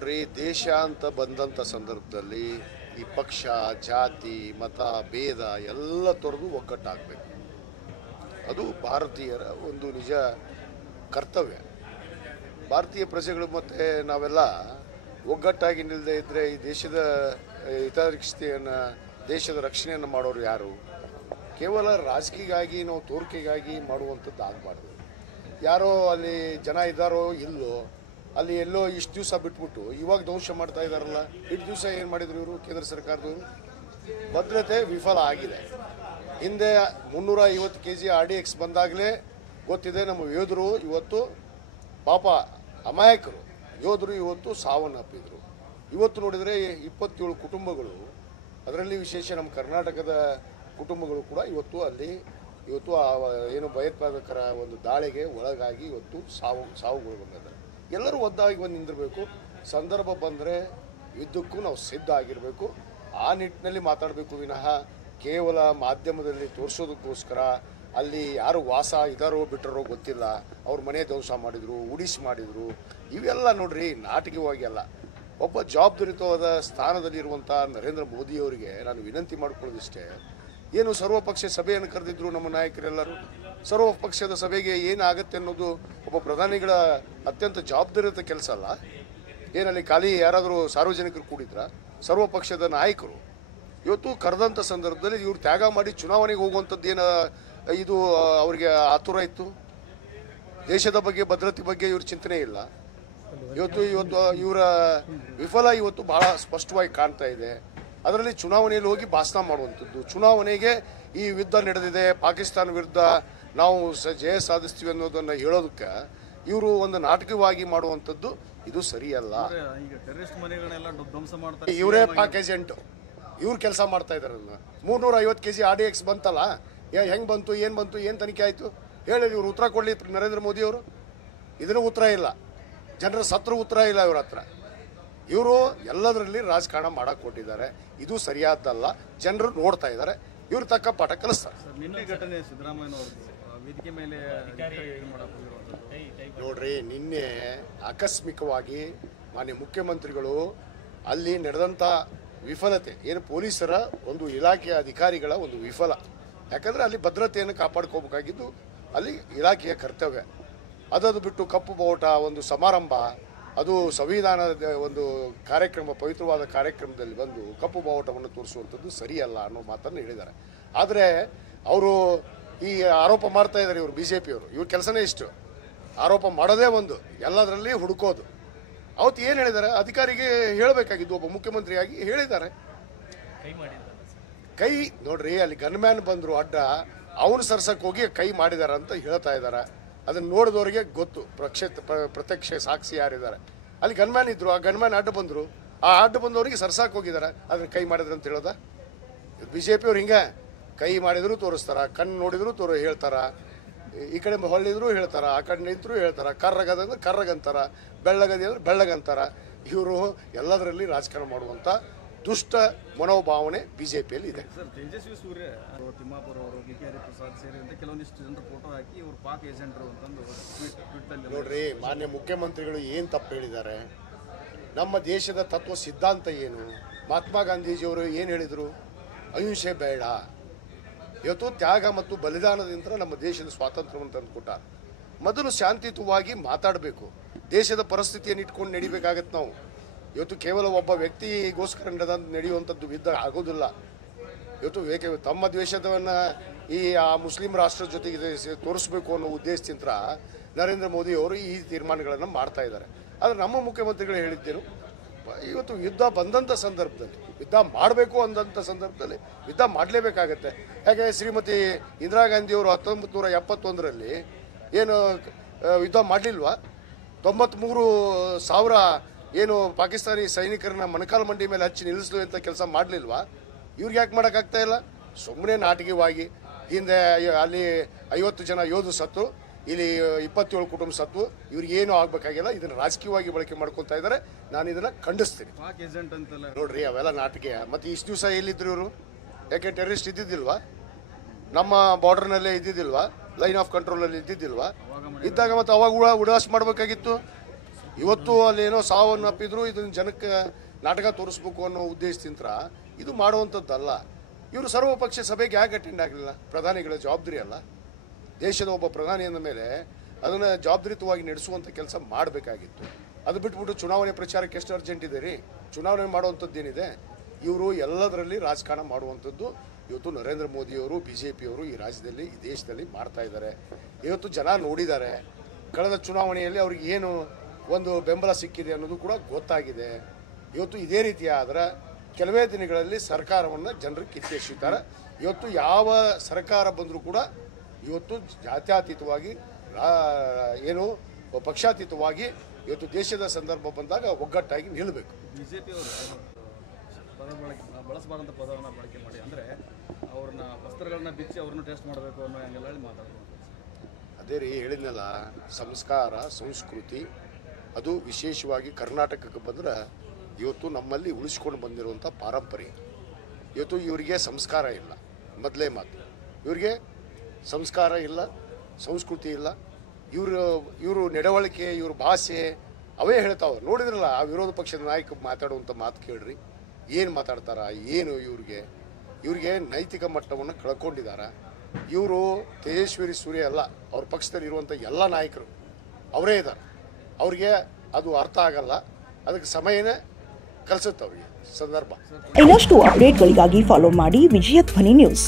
ನೋಡ್ರಿ, ದೇಶ ಅಂತ ಬಂದಂಥ ಸಂದರ್ಭದಲ್ಲಿ ಈ ಪಕ್ಷ, ಜಾತಿ, ಮತ, ಭೇದ ಎಲ್ಲ ತೊರೆದು ಒಗ್ಗಟ್ಟಾಗಬೇಕು. ಅದು ಭಾರತೀಯರ ಒಂದು ನಿಜ ಕರ್ತವ್ಯ. ಭಾರತೀಯ ಪ್ರಜೆಗಳು ಮತ್ತು ನಾವೆಲ್ಲ ಒಗ್ಗಟ್ಟಾಗಿ ನಿಲ್ಲದೆ ಇದ್ದರೆ ಈ ದೇಶದ ಹಿತರಕ್ಷತೆಯನ್ನು, ದೇಶದ ರಕ್ಷಣೆಯನ್ನು ಮಾಡೋರು ಯಾರು? ಕೇವಲ ರಾಜಕೀಯಗಾಗಿ ನಾವು ತೋರಿಕೆಗಾಗಿ ಮಾಡುವಂಥದ್ದು ಆಗಬಾರ್ದು. ಯಾರೋ ಅಲ್ಲಿ ಜನ ಇದ್ದಾರೋ ಇಲ್ಲೋ, ಅಲ್ಲಿ ಎಲ್ಲೋ ಇಷ್ಟು ದಿವಸ ಬಿಟ್ಬಿಟ್ಟು ಇವಾಗ ಧ್ವಂಸ ಮಾಡ್ತಾ ಇದ್ದಾರಲ್ಲ. ಇಷ್ಟು ದಿವಸ ಏನು ಮಾಡಿದ್ರು ಇವರು? ಕೇಂದ್ರ ಸರ್ಕಾರದವರು ಭದ್ರತೆ ವಿಫಲ ಆಗಿದೆ. ಹಿಂದೆ 350 kg RDX ಬಂದಾಗಲೇ ಗೊತ್ತಿದೆ ನಮ್ಮ ಯೋಧರು ಇವತ್ತು ಪಾಪ ಅಮಾಯಕರು ಯೋಧರು ಇವತ್ತು ಸಾವನ್ನಪ್ಪಿದ್ರು. ಇವತ್ತು ನೋಡಿದರೆ 27 ಕುಟುಂಬಗಳು, ಅದರಲ್ಲಿ ವಿಶೇಷ ನಮ್ಮ ಕರ್ನಾಟಕದ ಕುಟುಂಬಗಳು ಕೂಡ ಇವತ್ತು ಏನು ಭಯೋತ್ಪಾದಕರ ಒಂದು ದಾಳಿಗೆ ಒಳಗಾಗಿ ಇವತ್ತು ಸಾವುಗಳು ಬಂದಿದ್ದಾರೆ. ಎಲ್ಲರೂ ಒದ್ದಾಗಿ ಬಂದು ನಿಂದಿರಬೇಕು. ಸಂದರ್ಭ ಬಂದರೆ ಯುದ್ಧಕ್ಕೂ ನಾವು ಸಿದ್ಧ ಆಗಿರಬೇಕು. ಆ ನಿಟ್ಟಿನಲ್ಲಿ ಮಾತಾಡಬೇಕು ವಿನಃ ಕೇವಲ ಮಾಧ್ಯಮದಲ್ಲಿ ತೋರಿಸೋದಕ್ಕೋಸ್ಕರ ಅಲ್ಲಿ ಯಾರು ವಾಸ ಇದ್ದಾರೋ ಬಿಟ್ಟರೋ ಗೊತ್ತಿಲ್ಲ, ಅವ್ರ ಮನೆ ಧ್ವಂಸ ಮಾಡಿದರು, ಉಡಿಸಿ ಮಾಡಿದರು, ಇವೆಲ್ಲ ನೋಡ್ರಿ ನಾಟಕವಾಗಿ ಅಲ್ಲ. ಒಬ್ಬ ಜವಾಬ್ದಾರಿಯುತವಾದ ಸ್ಥಾನದಲ್ಲಿರುವಂಥ ನರೇಂದ್ರ ಮೋದಿಯವರಿಗೆ ನಾನು ವಿನಂತಿ ಮಾಡಿಕೊಳ್ಳೋದಿಷ್ಟೇ, ಏನು ಸರ್ವಪಕ್ಷ ಸಭೆಯನ್ನು ಕರೆದಿದ್ರು ನಮ್ಮ ನಾಯಕರೆಲ್ಲರೂ. ಸರ್ವಪಕ್ಷದ ಸಭೆಗೆ ಏನಾಗುತ್ತೆ ಅನ್ನೋದು ಒಬ್ಬ ಪ್ರಧಾನಿಗಳ ಅತ್ಯಂತ ಜವಾಬ್ದಾರಿಯುತ ಕೆಲಸ ಅಲ್ಲ. ಏನಲ್ಲಿ ಖಾಲಿ ಯಾರಾದರೂ ಸಾರ್ವಜನಿಕರು ಕೂಡಿದ್ರ? ಸರ್ವಪಕ್ಷದ ನಾಯಕರು ಇವತ್ತು ಕರೆದಂಥ ಸಂದರ್ಭದಲ್ಲಿ ಇವ್ರು ತ್ಯಾಗ ಮಾಡಿ ಚುನಾವಣೆಗೆ ಹೋಗುವಂಥದ್ದು ಏನು ಇದು ಅವರಿಗೆ ಆತುರ ಇತ್ತು? ದೇಶದ ಬಗ್ಗೆ, ಭದ್ರತೆ ಬಗ್ಗೆ ಇವ್ರ ಚಿಂತನೆ ಇಲ್ಲ. ಇವತ್ತು ಇವರ ವಿಫಲ ಇವತ್ತು ಬಹಳ ಸ್ಪಷ್ಟವಾಗಿ ಕಾಣ್ತಾ ಇದೆ. ಅದರಲ್ಲಿ ಚುನಾವಣೆಯಲ್ಲಿ ಹೋಗಿ ಭಾಷಣ ಮಾಡುವಂಥದ್ದು, ಚುನಾವಣೆಗೆ ಈ ಯುದ್ಧ ನಡೆದಿದೆ ಪಾಕಿಸ್ತಾನ ವಿರುದ್ಧ, ನಾವು ಜಯ ಸಾಧಿಸ್ತೀವಿ ಅನ್ನೋದನ್ನು ಹೇಳೋದಕ್ಕೆ ಇವರು ಒಂದು ನಾಟಕವಾಗಿ ಮಾಡುವಂಥದ್ದು ಇದು ಸರಿಯಲ್ಲ. ಇವರೇ ಪಾಕ್ ಏಜೆಂಟು, ಇವ್ರು ಕೆಲಸ ಮಾಡ್ತಾ ಇದ್ದಾರೆ. 350 kg RDX ಬಂತಲ್ಲ, ಹೆಂಗೆ ಬಂತು, ಏನು ಬಂತು, ಏನು ತನಿಖೆ ಆಯಿತು ಹೇಳಿ. ಇವ್ರು ಉತ್ತರ ಕೊಡಲಿ ನರೇಂದ್ರ ಮೋದಿ ಅವರು. ಇದನ್ನು ಉತ್ತರ ಇಲ್ಲ, ಜನರ ಸತ್ರು ಉತ್ತರ ಇಲ್ಲ ಇವ್ರ ಹತ್ರ. ಇವರು ಎಲ್ಲದರಲ್ಲಿ ರಾಜಕಾರಣ ಮಾಡಕ್ಕೆ ಕೊಟ್ಟಿದ್ದಾರೆ. ಇದು ಸರಿಯಾದ್ದಲ್ಲ. ಜನರು ನೋಡ್ತಾ ಇದ್ದಾರೆ, ಇವ್ರು ತಕ್ಕ ಪಾಠ ಕಲಿಸ್ತಾರೆ. ನೋಡ್ರಿ, ನಿನ್ನೆ ಆಕಸ್ಮಿಕವಾಗಿ ಮಾನ್ಯ ಮುಖ್ಯಮಂತ್ರಿಗಳು ಅಲ್ಲಿ ನಡೆದಂಥ ವಿಫಲತೆ ಏನು ಪೊಲೀಸರ ಒಂದು ಇಲಾಖೆಯ ಅಧಿಕಾರಿಗಳ ಒಂದು ವಿಫಲ, ಯಾಕಂದರೆ ಅಲ್ಲಿ ಭದ್ರತೆಯನ್ನು ಕಾಪಾಡ್ಕೋಬೇಕಾಗಿದ್ದು ಅಲ್ಲಿ ಇಲಾಖೆಯ ಕರ್ತವ್ಯ. ಅದದು ಬಿಟ್ಟು ಕಪ್ಪು ಬಾವುಟ ಒಂದು ಸಮಾರಂಭ, ಅದು ಸಂವಿಧಾನದ ಒಂದು ಕಾರ್ಯಕ್ರಮ, ಪವಿತ್ರವಾದ ಕಾರ್ಯಕ್ರಮದಲ್ಲಿ ಬಂದು ಕಪ್ಪು ಬಾವುಟವನ್ನು ತೋರಿಸುವಂಥದ್ದು ಸರಿಯಲ್ಲ ಅನ್ನೋ ಮಾತನ್ನು ಹೇಳಿದ್ದಾರೆ. ಆದರೆ ಅವರು ಈ ಆರೋಪ ಮಾಡ್ತಾ ಇದ್ದಾರೆ, ಇವರು BJP-ಯವರು. ಇವ್ರ ಕೆಲಸನೇ ಇಷ್ಟು, ಆರೋಪ ಮಾಡೋದೇ ಒಂದು, ಎಲ್ಲದರಲ್ಲಿ ಹುಡುಕೋದು. ಅವತ್ತು ಏನು ಹೇಳಿದ್ದಾರೆ? ಅಧಿಕಾರಿಗೆ ಹೇಳಬೇಕಾಗಿದ್ದು, ಒಬ್ಬ ಮುಖ್ಯಮಂತ್ರಿಯಾಗಿ ಹೇಳಿದ್ದಾರೆ. ಕೈ ನೋಡ್ರಿ, ಅಲ್ಲಿ ಗನ್ಮ್ಯಾನ್ ಬಂದರು ಅಡ್ಡ, ಅವನು ಸರ್ಸಕ್ಕೆ ಹೋಗಿ ಕೈ ಮಾಡಿದಾರ ಅಂತ ಹೇಳ್ತಾ ಇದ್ದಾರೆ. ಅದನ್ನು ನೋಡಿದವರಿಗೆ ಗೊತ್ತು, ಪ್ರತ್ಯಕ್ಷ ಸಾಕ್ಷಿ ಯಾರಿದ್ದಾರೆ. ಅಲ್ಲಿ ಗನ್ಮ್ಯಾನ್ ಇದ್ರು, ಆ ಗನ್ಮ್ಯಾನ್ ಅಡ್ಡ ಬಂದರು, ಆ ಅಡ್ಡ ಬಂದವರಿಗೆ ಸರ್ಸಾಕ್ ಹೋಗಿದ್ದಾರೆ, ಅದನ್ನ ಕೈ ಮಾಡಿದ್ರು ಅಂತ ಹೇಳೋದ? BJP-ಯವ್ರು ಹಿಂಗೆ ಕೈ ಮಾಡಿದ್ರು ತೋರಿಸ್ತಾರ, ಕಣ್ಣು ನೋಡಿದ್ರು ಹೇಳ್ತಾರ, ಈ ಕಡೆ ಹೊಳ್ಳಿದ್ರು ಹೇಳ್ತಾರ, ಆ ಕಡೆ ನಿಂತರು ಹೇಳ್ತಾರ, ಕರ್ರಗದಂದ್ರೆ ಕರ್ರಗಂತಾರ, ಬೆಳ್ಳಗದಿ ಅಂದ್ರೆ ಬೆಳ್ಳಗಂತಾರ. ಇವರು ಎಲ್ಲದರಲ್ಲಿ ರಾಜಕಾರಣ ಮಾಡುವಂಥ ದುಷ್ಟ ಮನೋಭಾವನೆ BJP-ಯಲ್ಲಿ ಇದೆ. ತೇಜಸ್ವಿ ಸೂರ್ಯ, ತಿಮ್ಮಾಪುರ ಅವರು, BKR ಪ್ರಸಾದ್ ಸೇರಿದಂತೆ ಕೆಲವೊಂದಿಷ್ಟು ಜನರು ಫೋಟೋ ಹಾಕಿ ಇವರು ಪಾಕ್ ಏಜೆಂಟರು ಅಂತಂದು ನೋಡ್ರಿ, ಮಾನ್ಯ ಮುಖ್ಯಮಂತ್ರಿಗಳು ಏನು ತಪ್ಪು ಹೇಳಿದ್ದಾರೆ? ನಮ್ಮ ದೇಶದ ತತ್ವ ಸಿದ್ಧಾಂತ ಏನು? ಮಹಾತ್ಮ ಗಾಂಧೀಜಿಯವರು ಏನು ಹೇಳಿದರು? ಅಹಿಂಸೆ ಬೇಡ. ಇವತ್ತು ತ್ಯಾಗ ಮತ್ತು ಬಲಿದಾನದಿಂದ ನಮ್ಮ ದೇಶದ ಸ್ವಾತಂತ್ರ್ಯವನ್ನು ತಂದುಕೊಟ್ಟ. ಮೊದಲು ಶಾಂತಿಯುತವಾಗಿ ಮಾತಾಡಬೇಕು. ದೇಶದ ಪರಿಸ್ಥಿತಿಯನ್ನು ಇಟ್ಕೊಂಡು ನಡಿಬೇಕಾಗತ್ತೆ ನಾವು. ಇವತ್ತು ಕೇವಲ ಒಬ್ಬ ವ್ಯಕ್ತಿಗೋಸ್ಕರ ನಡೆಯುವಂಥದ್ದು ಯುದ್ಧ ಆಗೋದಿಲ್ಲ. ಇವತ್ತು ತಮ್ಮ ದ್ವೇಷವನ್ನು ಆ ಮುಸ್ಲಿಂ ರಾಷ್ಟ್ರದ ಜೊತೆಗೆ ತೋರಿಸ್ಬೇಕು ಅನ್ನೋ ಉದ್ದೇಶದಿಂದ ನರೇಂದ್ರ ಮೋದಿ ಅವರು ಈ ತೀರ್ಮಾನಗಳನ್ನು ಮಾಡ್ತಾ ಇದ್ದಾರೆ. ಆದರೆ ನಮ್ಮ ಮುಖ್ಯಮಂತ್ರಿಗಳು ಹೇಳಿದ್ದೇನು? ಇವತ್ತು ಯುದ್ಧ ಬಂದಂಥ ಸಂದರ್ಭದಲ್ಲಿ, ಯುದ್ಧ ಮಾಡಬೇಕು ಅಂದಂಥ ಸಂದರ್ಭದಲ್ಲಿ ಯುದ್ಧ ಮಾಡಲೇಬೇಕಾಗತ್ತೆ. ಯಾಕೆ ಶ್ರೀಮತಿ ಇಂದಿರಾ ಗಾಂಧಿಯವರು 1971ರಲ್ಲಿ ಏನು ಯುದ್ಧ ಮಾಡಲಿಲ್ವಾ? 93,000 ಏನು ಪಾಕಿಸ್ತಾನಿ ಸೈನಿಕರನ್ನ ಮೊಣಕಾಲು ಮಂಡಿ ಮೇಲೆ ಹಚ್ಚಿ ನಿಲ್ಲಿಸಲು ಅಂತ ಕೆಲಸ ಮಾಡಲಿಲ್ವಾ? ಇವ್ರಿಗೆ ಯಾಕೆ ಮಾಡೋಕ್ಕಾಗ್ತಾ ಇಲ್ಲ? ಸುಮ್ಮನೆ ನಾಟಕವಾಗಿ ಹಿಂದೆ ಅಲ್ಲಿ 50 ಜನ ಯೋಧರು ಸತ್ತು, ಇಲ್ಲಿ 27 ಕುಟುಂಬ ಸತ್ತು. ಇವ್ರಿಗೆ ಏನೂ ಆಗಬೇಕಾಗಿಲ್ಲ. ಇದನ್ನು ರಾಜಕೀಯವಾಗಿ ಬಳಕೆ ಮಾಡ್ಕೊತಾ ಇದ್ದಾರೆ. ನಾನು ಇದನ್ನು ಖಂಡಿಸ್ತೀನಿ. ನೋಡ್ರಿ, ಅವೆಲ್ಲ ನಾಟಕ. ಮತ್ತು ಇಷ್ಟು ದಿವಸ ಎಲ್ಲಿದ್ರು ಇವರು? ಯಾಕೆ ಟೆರರಿಸ್ಟ್ ಇದ್ದಿದ್ದಿಲ್ವಾ? ನಮ್ಮ ಬಾರ್ಡರ್ನಲ್ಲೇ ಇದ್ದಿದ್ದಿಲ್ವಾ? Line of ಕಂಟ್ರೋಲಲ್ಲಿ ಇದ್ದಿದ್ದಿಲ್ವಾ? ಇದ್ದಾಗ ಮತ್ತು ಅವಾಗ ಉಡಾಸ್ ಮಾಡಬೇಕಾಗಿತ್ತು. ಇವತ್ತು ಅಲ್ಲೇನೋ ಸಾವನ್ನು ಅಪ್ಪಿದ್ರು ಇದನ್ನು ಜನಕ್ಕೆ ನಾಟಕ ತೋರಿಸ್ಬೇಕು ಅನ್ನೋ ಉದ್ದೇಶದಿಂದ ಇದು ಮಾಡುವಂಥದ್ದಲ್ಲ. ಇವರು ಸರ್ವಪಕ್ಷ ಸಭೆಗೆ ಯಾಕೆ ಅಟೆಂಡ್ ಆಗಲಿಲ್ಲ? ಪ್ರಧಾನಿಗಳ ಜವಾಬ್ದಾರಿ ಅಲ್ಲ. ದೇಶದ ಒಬ್ಬ ಪ್ರಧಾನಿ ಅಂದ ಮೇಲೆ ಅದನ್ನು ಜವಾಬ್ದಾರಿಯುತವಾಗಿ ನಡೆಸುವಂಥ ಕೆಲಸ ಮಾಡಬೇಕಾಗಿತ್ತು. ಅದು ಬಿಟ್ಬಿಟ್ಟು ಚುನಾವಣೆ ಪ್ರಚಾರಕ್ಕೆ ಎಷ್ಟು ಅರ್ಜೆಂಟ್ ಇದೆ ರೀ? ಚುನಾವಣೆ ಮಾಡುವಂಥದ್ದು ಏನಿದೆ? ಇವರು ಎಲ್ಲದರಲ್ಲಿ ರಾಜಕಾರಣ ಮಾಡುವಂಥದ್ದು ಇವತ್ತು ನರೇಂದ್ರ ಮೋದಿಯವರು, BJPಯವರು ಈ ರಾಜ್ಯದಲ್ಲಿ, ಈ ದೇಶದಲ್ಲಿ ಮಾಡ್ತಾ ಇದ್ದಾರೆ. ಇವತ್ತು ಜನ ನೋಡಿದ್ದಾರೆ. ಕಳೆದ ಚುನಾವಣೆಯಲ್ಲಿ ಅವ್ರಿಗೆ ಏನು ಒಂದು ಬೆಂಬಲ ಸಿಕ್ಕಿದೆ ಅನ್ನೋದು ಕೂಡ ಗೊತ್ತಾಗಿದೆ. ಇವತ್ತು ಇದೇ ರೀತಿ ಆದರೆ ಕೆಲವೇ ದಿನಗಳಲ್ಲಿ ಸರ್ಕಾರವನ್ನು ಜನರು ಕಿತ್ತೆಸೆಯುತ್ತಾರೆ. ಇವತ್ತು ಯಾವ ಸರ್ಕಾರ ಬಂದರೂ ಕೂಡ ಇವತ್ತು ಜಾತ್ಯತೀತವಾಗಿ ಏನು ಪಕ್ಷಾತೀತವಾಗಿ ಇವತ್ತು ದೇಶದ ಸಂದರ್ಭ ಬಂದಾಗ ಒಗ್ಗಟ್ಟಾಗಿ ನಿಲ್ಲಬೇಕು. ಬಿಜೆಪಿಯವರು ಬಳಸಬಾರಂಥ ಪದವನ್ನು ಬಳಕೆ ಮಾಡಿ, ಅಂದರೆ ಅವ್ರನ್ನ ವಸ್ತ್ರಗಳನ್ನ ಬಿಚ್ಚಿ ಅವ್ರನ್ನ ಟೆಸ್ಟ್ ಮಾಡಬೇಕು ಅನ್ನೋ ಹಂಗೆಲ್ಲ ಹೇಳಿ ಮಾತಾಡೋದು. ಅದೇ ರೀ ಹೇಳಿದ್ನಲ್ಲ, ಸಂಸ್ಕಾರ ಸಂಸ್ಕೃತಿ ಅದು ವಿಶೇಷವಾಗಿ ಕರ್ನಾಟಕಕ್ಕೆ ಬಂದರೆ ಇವತ್ತು ನಮ್ಮಲ್ಲಿ ಉಳಿಸ್ಕೊಂಡು ಬಂದಿರುವಂಥ ಪಾರಂಪರ್ಯ. ಇವತ್ತು ಇವರಿಗೆ ಸಂಸ್ಕಾರ ಇಲ್ಲ, ಮೊದಲೇ ಮಾತು. ಇವರಿಗೆ ಸಂಸ್ಕಾರ ಇಲ್ಲ, ಸಂಸ್ಕೃತಿ ಇಲ್ಲ. ಇವರು ನಡವಳಿಕೆ, ಇವ್ರ ಭಾಷೆ ಅವೇ ಹೇಳ್ತಾವೆ. ನೋಡಿದ್ರಲ್ಲ ಆ ವಿರೋಧ ಪಕ್ಷದ ನಾಯಕ ಮಾತಾಡುವಂಥ ಮಾತು ಕೇಳ್ರಿ, ಏನು ಮಾತಾಡ್ತಾರ, ಏನು ಇವ್ರಿಗೆ ನೈತಿಕ ಮಟ್ಟವನ್ನು ಕಳ್ಕೊಂಡಿದ್ದಾರೆ. ಇವರು ತೇಜಸ್ವಿ ಸೂರ್ಯ ಅಲ್ಲ, ಅವ್ರ ಪಕ್ಷದಲ್ಲಿ ಇರುವಂಥ ಎಲ್ಲ ನಾಯಕರು ಅವರೇ ಇದ್ದಾರೆ. ಅವ್ರಿಗೆ ಅದು ಅರ್ಥ ಆಗಲ್ಲ. ಅದಕ್ಕೆ ಸಮಯನೇ ಕಲಿಸುತ್ತೆ ಅವ್ರಿಗೆ ಸಂದರ್ಭ. ಇನ್ನಷ್ಟು ಅಪ್ಡೇಟ್ಗಳಿಗಾಗಿ ಫಾಲೋ ಮಾಡಿ ವಿಜಯ ಧ್ವನಿ ನ್ಯೂಸ್.